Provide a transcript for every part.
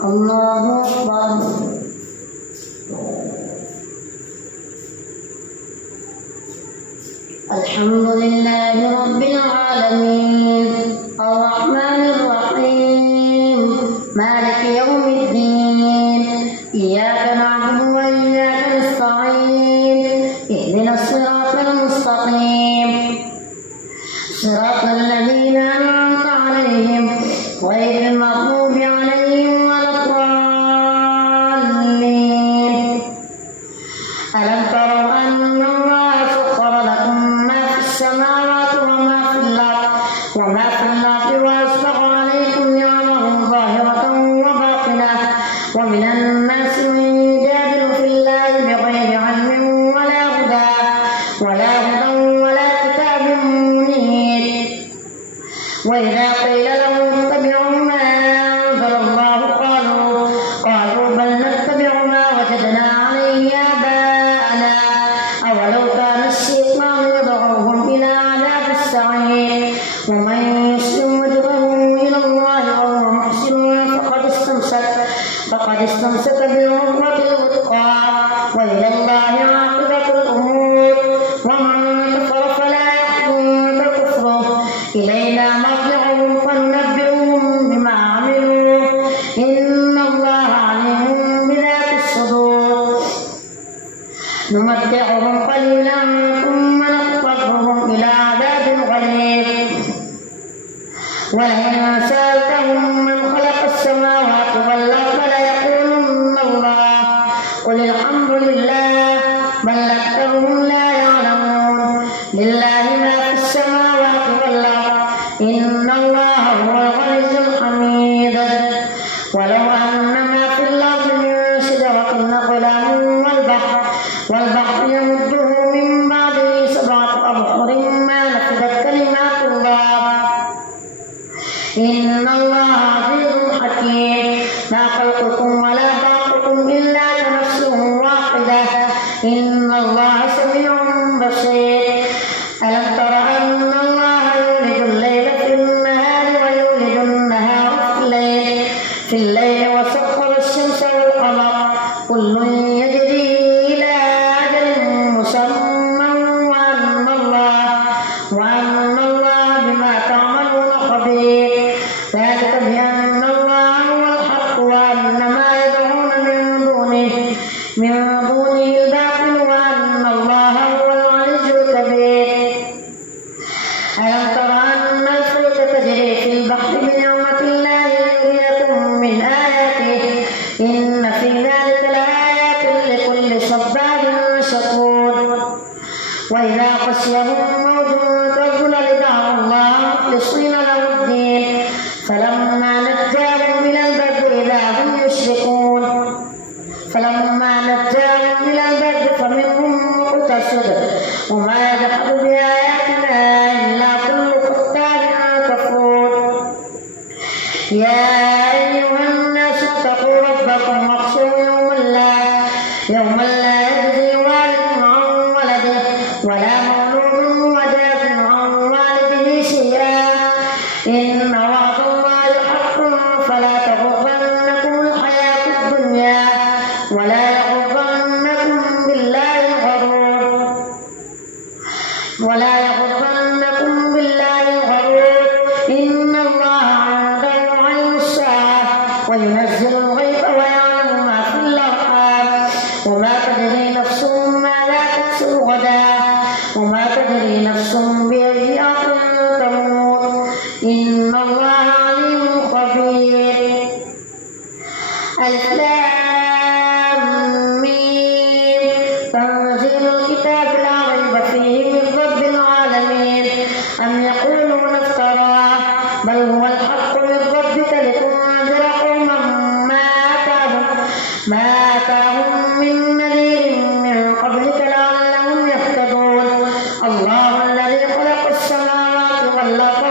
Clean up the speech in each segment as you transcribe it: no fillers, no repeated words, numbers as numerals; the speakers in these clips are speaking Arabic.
الله أكبر. الحمد لله رب العالمين الرحمن الرحيم مالك يوم الدين إياك نعبد وإياك نستعين اهدنا الصراط المستقيم صراط الذين أنعمت عليهم غير المغضوب عليهم ولا الضالين. ألم تروا أن الله سخر لكم ما في السماوات وما في الأرض وأسبغ عليكم نعمه ظاهرة وباطنة ومن الناس من يجادل في الله بغير علم ولا هدى ولا كتاب منير. وإذا قيل لهم اتبعوا ما أنزل الله قالوا بل نتبع ما وجدنا عليه آباءنا أولو كان الشيطان يدعوهم إلى عذاب السعير. ومن يسلم وجهه إلى الله وهو محسن فقد استمسك بالعروة الوثقى وإلى الله عاقبة الأمور. ومن كفر فلا يحزنك كفره إلينا مرجعهم فننبئهم بما عملوا إن الله عليم بذات الصدور. نمتعهم قليلا ثم نضطرهم إلى عذاب غليظ. ولئن سألتهم من خلق السماوات والأرض ليقولن الله قل الحمد لله بل أكثرهم لا يعلمون. لله ما في السماوات والأرض إن الله هو الغني الحميد. ولو أن ما في الأرض من شجرة أقلام والبحر يمده من بعده 7 أبحر ما نفدت كلمات الله إن الله عزيز حكيم. ما خلقكم ولا بعثكم إلا كنفس واحدة إن الله سميع بصير. ألم تر أن الله يولج الليل في النهار ويولج النهار في الليل وسخر الشمس والقمر كل يجري إلى أجل مسمى وأن الله بما تعملون خبير. ذلك بأن الله هو الحق وأن ما يدعون من دونه الباطل وأن الله هو العلي الكبير. ألم تر أن الفلك تجري في البحر بنعمة الله ليريكم من آياته إن في ذلك لآيات لكل صبار شكور. وإذا غشيهم موج كالظلل دعوا الله مخلصين له الدين فلما نجاهم إلى البر إذا هم يشركون. فمنهم مقتصد وما يجحد بآياتنا إلا كل ختار كفور. يا أيها الناس اتقوا ربكم واخشوا يوما لا يجزي والد عن ولده ولا مولود هو جاز عن والده شيئا إن وعد الله حق فلا تغرنكم الحياة الدنيا ولا يغرنكم بالله الغرور إن الله عنده علم الساعة وينزل الغيث ويعلم ما في الأرحام وما تدري نفس ماذا تكسب غدا وما تدري نفس بأي أرض تموت إن الله عليم خبير. ألف لام ميم تنزيل الكتاب لا ريب فيه من رب العالمين. أم يقولون افتراه بل هو الحق من ربك لتنذر قوما ما آتاهم من نذير من قبلك لعلهم يهتدون. الله الذي خلق السماوات والأرض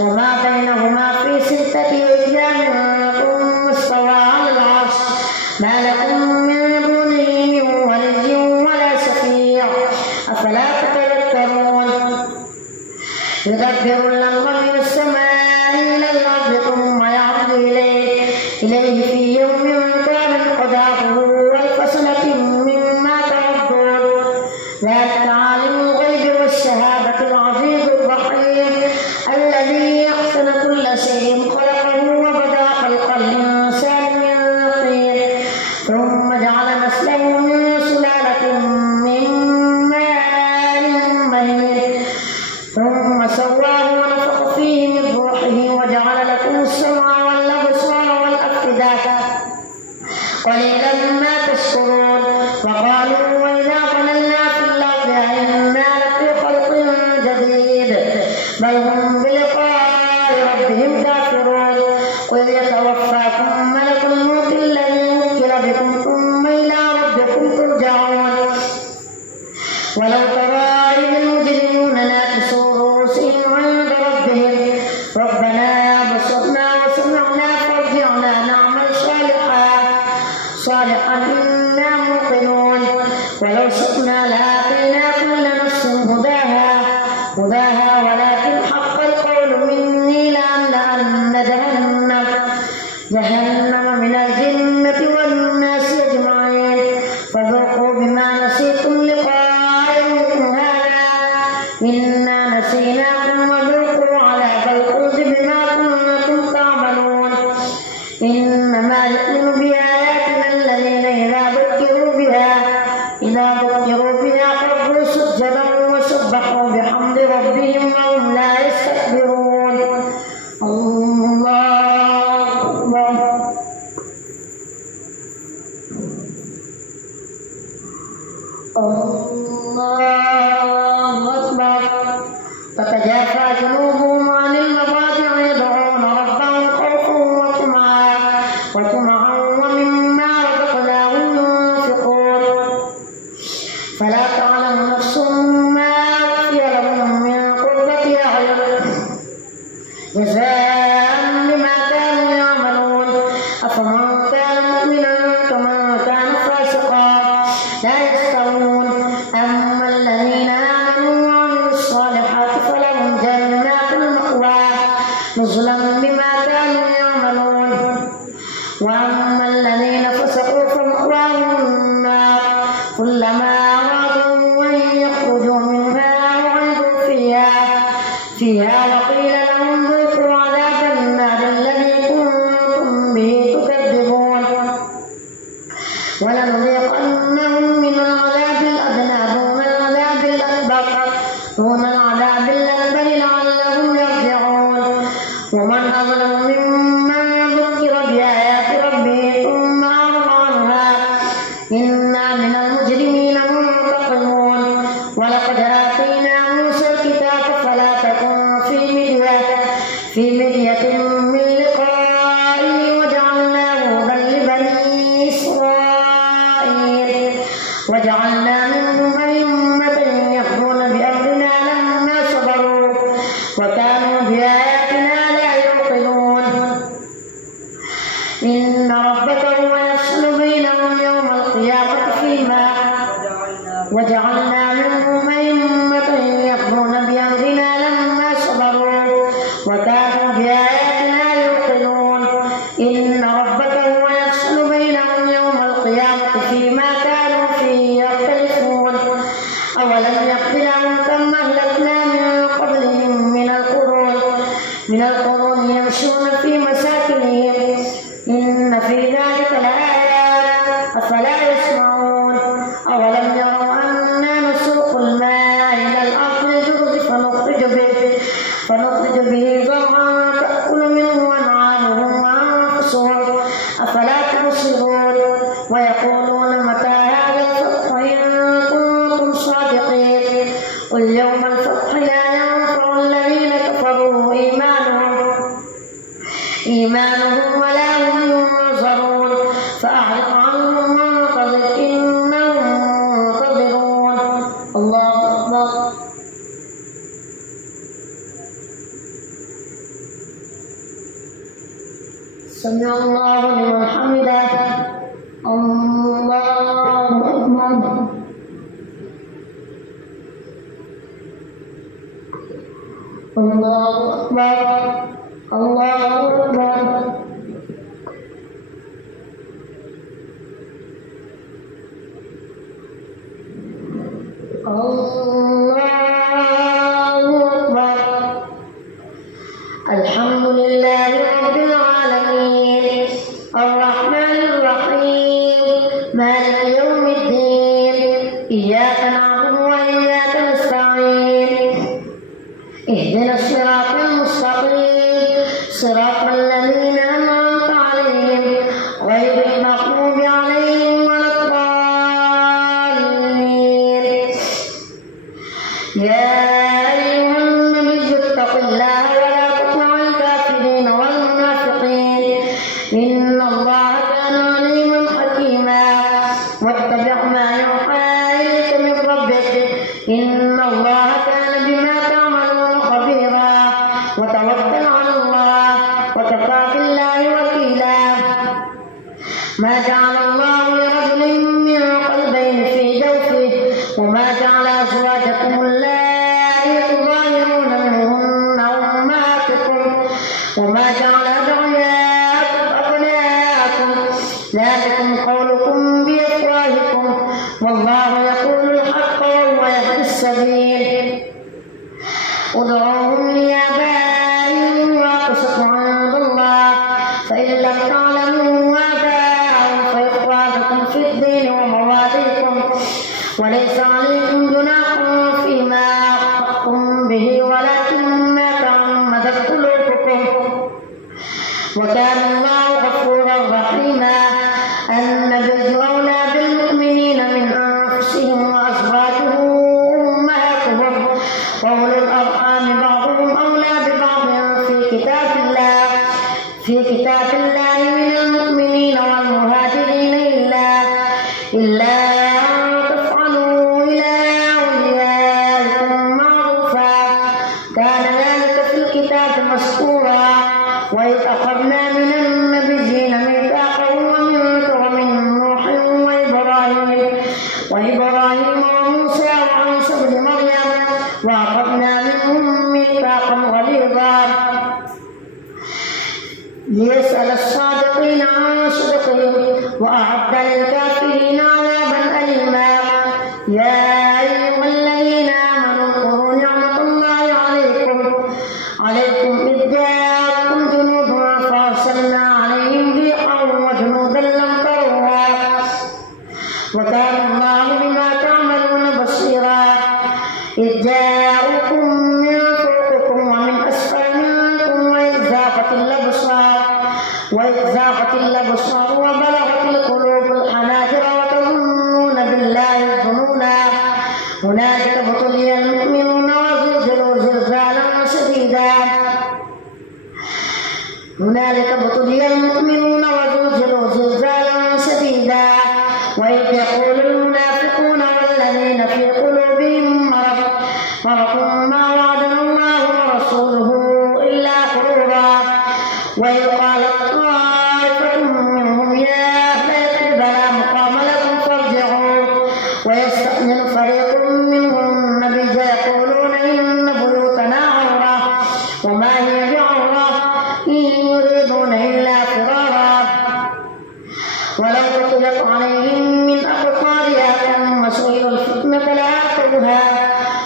وما بينهما في 6 أيام ثم استوى على العرش ما لكم من دونه من ولي ولا شفيع أفلا تتذكرون. يدبر الأمر من السماء إلى الأرض ثم يعرج إليه إليه في يوم كان مقداره ألف سنة مما تعدون ذلك عالم الغيب والشهادة العزيز الرحيم الذي أحسن كل شيء خلقه وبدأ خلق الإنسان من طين ثم جعل نسله من سلالة من ماء مهين ثم سواه ونفخ فيه من روحه وجعل لكم السمع والأبصار والأفئدة قليلا ما تشكرون وقالوا وإذا ضللنا في الأرض أئنا لفي خلق جديد بل هم بلقاء ربهم كافرون قل يتوفاكم ملك الموت الذي وكل بكم ثم إلى ربكم ترجعون ولو ترى إذ المجرمون ناكسوا رؤوسهم عند ربهم ربنا بصرنا وسمعنا فارجعنا نعمل صالحا إنا موقنون ولو شئنا لآتينا كل نفس هداها ولكن حق القول مني لأملأن جهنم من الجنة والناس أجمعين فذوقوا بما نسيتم لقاء يومكم هذا إنا نسيناكم وذوقوا عذاب الخلد بما كنتم تعملون إنما يؤمن بآياتنا الذين إذا ذكروا بها خروا سجدا وسبحوا بحمد ربهم وهم لا يستكبرون الله أكبر الله أكبر تتجافى جنوبهم عن المضاجع يدعون ربهم خوفا وطمعا ومما رزقناهم ينفقون فلا تعلم نفس ما أخفي لهم من قرة أعين جزاء بما كانوا يعملون أفمن كان مؤمنا كمن كان فاسقا لا يستوون أما الذين آمنوا وعملوا الصالحات فلهم جنات المأوى نزلا بما كانوا يعملون وأما الذين فسقوا فمأواهم النار كلما أرادوا أن يخرجوا منها أعيدوا فيها وقيل لهم ذوقوا عذاب النار الذي كنتم به تكذبون ولنذيقنهم من العذاب الأدنى دون العذاب الأكبر لعلهم يرجعون ومن أظلم ممن ذكر بآيات ربه ثم أعرض عنها إنا من المجرمين منتقمون ولقد آتينا موسى الكتاب فلا تكن في مرية من لقائه وجعلناه هدى لبني إسرائيل وجعلنا منهم أئمة يهدون بأمرنا لما صبروا وكانوا بآياتنا لا يوقنون إن ربك هو يفصل بينهم يوم القيامة فيما وجعلنا منهم أئمة يهدون بأمرنا لما صبروا وكانوا بآياتنا يوقنون إن ربك هو يفصل بينهم يوم القيامة فيما كانوا فيه يختلفون أولم يهد لهم كم أهلكنا من قبلهم من القرون يمشون في مساكنهم إن في ذلك لآيات أفلا يسمعون أولم يروا أنا نسوق الماء إلى الأرض الجرز فنخرج به زرعا تأكل منه أنعامهم وأنفسهم أفلا تبصرون ويقولون متى هذا الفتح إن كنتم صادقين قل يوم الفتح لا ينفع الذين كفروا إيمانهم ولا هم ينظرون فأعرض عنهم وانتظر إنهم منتظرون الله أكبر سمع الله لمن حمده الله أكبر الله أكبر الله أكبر لله رب العالمين الرحمن الرحيم مالك يوم الدين إياك نعبد وإياك نستعين اهدنا الصراط المستقيم صراط الذين أنعمت عليهم غير المغضوب عليهم ولا الضالين. يا أيها النبي اتق الله ولا تطع الكافرين والمنافقين إن الله كان عليما حكيما واتبع ما يوحى إليك من ربك إن الله كان بما تعملون خبيرا وتوكل على الله وكفى بالله وكيلا. ما جعل الله لرجل من قلبين في جوفه وما جعل أزواجكم اللائي تظاهرون منهن أمهاتكم وما جعل أدعياءكم أبناءكم ذلكم قولكم بأفواهكم والله يقول الحق وهو يهدي السبيل. ادعوهم لآبائهم وأقسط عند الله فإن لم تعلموا آباءهم فإخوانكم في الدين ومواليكم وليس عليكم جناح فيما أخطأتم به ولكن ما تعمدت قلوبكم وكان الله غفورا رحيما. النبي أولى بالمؤمنين من أنفسهم وأزواجه أمهاتهم وأولو الأرحام بعضهم أولى ببعض في كتاب الله من المؤمنين والمهاجرين إلا أن تفعلوا إلى أوليائكم معروفا كان ذلك في الكتاب مسطورا. وإذ أخذنا من النبيين ميثاقهم ومنك ومن نوح وإبراهيم وموسى وعيسى ابن مريم وأخذنا منهم ميثاقا غليظا ليسأل الصادقين عن صدقهم وأعد للكافرين عذابا أليما. يا أيها الذين آمنوا اذكروا نعمة الله عليكم إذ جاءتكم جنود فأرسلنا عليهم ريحا وجنودا لم تروها وكان الله بما تعملون بصيرا. إذ جاءوكم من فوقكم ومن أسفل منكم وإذ زاغت الأبصار وبلغت القلوب الحناجر وتظنون بالله الظنونا. هنالك ابتلي المؤمنون وزلزلوا زلزالا شديدا. وإذ يقول المنافقون والذين في قلوبهم مرض ما وعدنا الله ورسوله إلا غرورا. وإذ قالت طائفة منهم يا أهل يثرب لا مقام لكم فارجعوا ويستأذن فريق منهم النبي يقولون إن بيوتنا عورة وما هي بعورة إن يريدون إلا فرارا. ولو قتلت عليهم من أقطارها ثم سئلوا الفتنة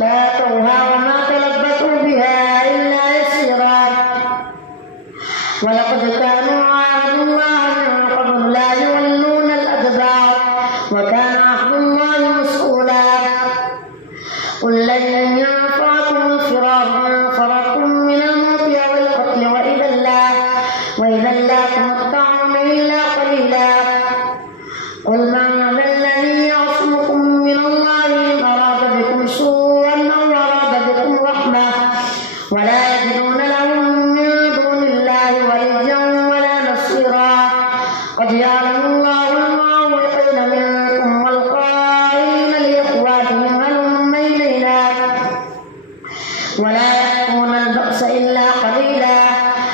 لآتوها وما تلبثوا بها إلا يسيرا. ولقد كانوا عاهدوا الله من قبل لا يولون الأدبار وكان عهد الله مسؤولا. قل لن ينفعكم الفرار إن فررتم من الموت أو القتل وإذا لا تمتعون إلا قليلا. قل من ذا الذي يعصمكم من الله إن أراد بكم سوءا أو أراد بكم رحمة ولا يجدون لهم من دون الله وليا ولا نصيرا. قد يعلم الله المعوقين منكم والقائلين لإخوانهم هلم إلينا ولا يأتون البأس إلا قليلا.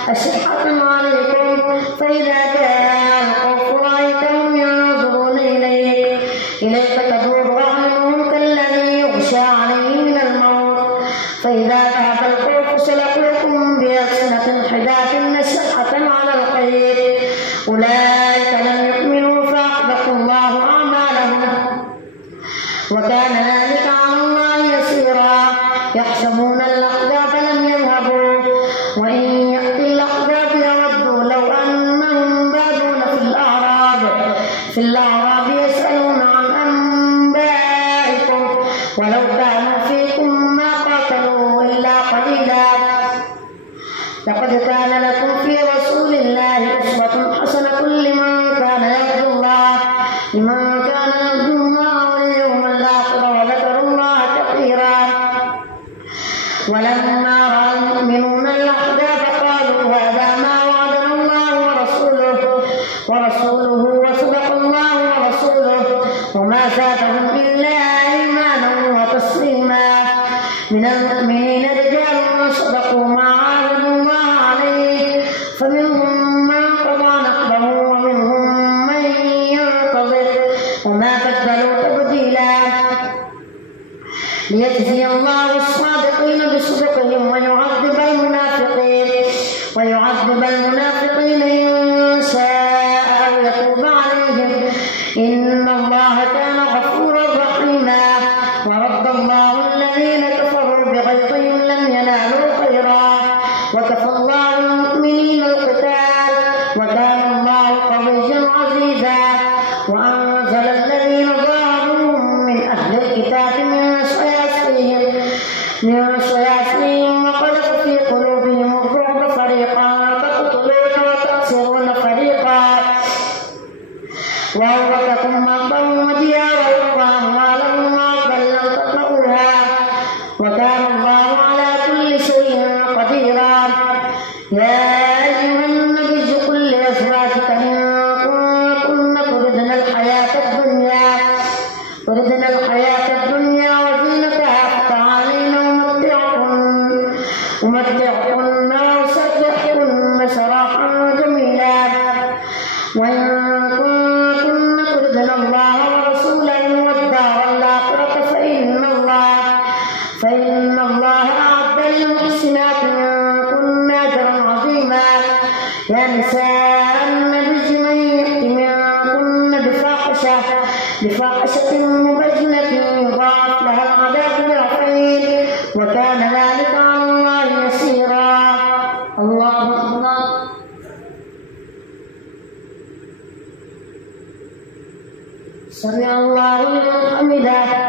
أشحة عليكم فإذا جاء الخوف رأيتهم ينظرون إليك تدور أعينهم كالذي يغشى عليه من الموت فإذا ذهب الخوف سلقوكم بألسنة حداد نشأة على الخير أولئك لم يؤمنوا فأحبط الله أعمالهم وكان ذلك على الله يسيرا. يحسبون الأحزاب لم يذهبوا وإن يأتي الأحزاب زادهم إلا إيمانا وتسليما. من المؤمنين رجال صدقوا ما عاهدوا الله عليه فمنهم من قضى نحبه ومنهم من ينتظر وما بدلوا تبديلا. ليجزي الله الصادقين بصدقهم ويعذب المنافقين إن شاء أو يتوب عليهم إن الله كان غفورا رحيما. ورد الله الذين كفروا بغيظهم لم ينالوا خيرا وكفى الله المؤمنين القتال وكان الله قويا عزيزا. وأنزل الذين ظاهروهم من أهل الكتاب من صياصيهم وقذف في قلوبهم الرعب فريقا تقتلون وتأسرون فريقا وأورثكم أرضهم وديارهم وأموالهم وأرضا لم تطئوها وكان الله على كل شيء قديرا. يا أيها النبي قل لأزواجك إن كنتن تردن الحياة الدنيا وزينتها فتعالين أمتعكن وأسرحكن سراحا جميلا. وإن كنتن تردن الله ورسوله والدار الآخرة فإن الله أعد للمحسنات منكن أجرا عظيما. يا نساء النبي من يأت منكن بفاحشة مبينة يضاعف لها العذاب ضعفين وكان ذلك على الله يسيرا. الله أكبر. سمع الله لمن حمده.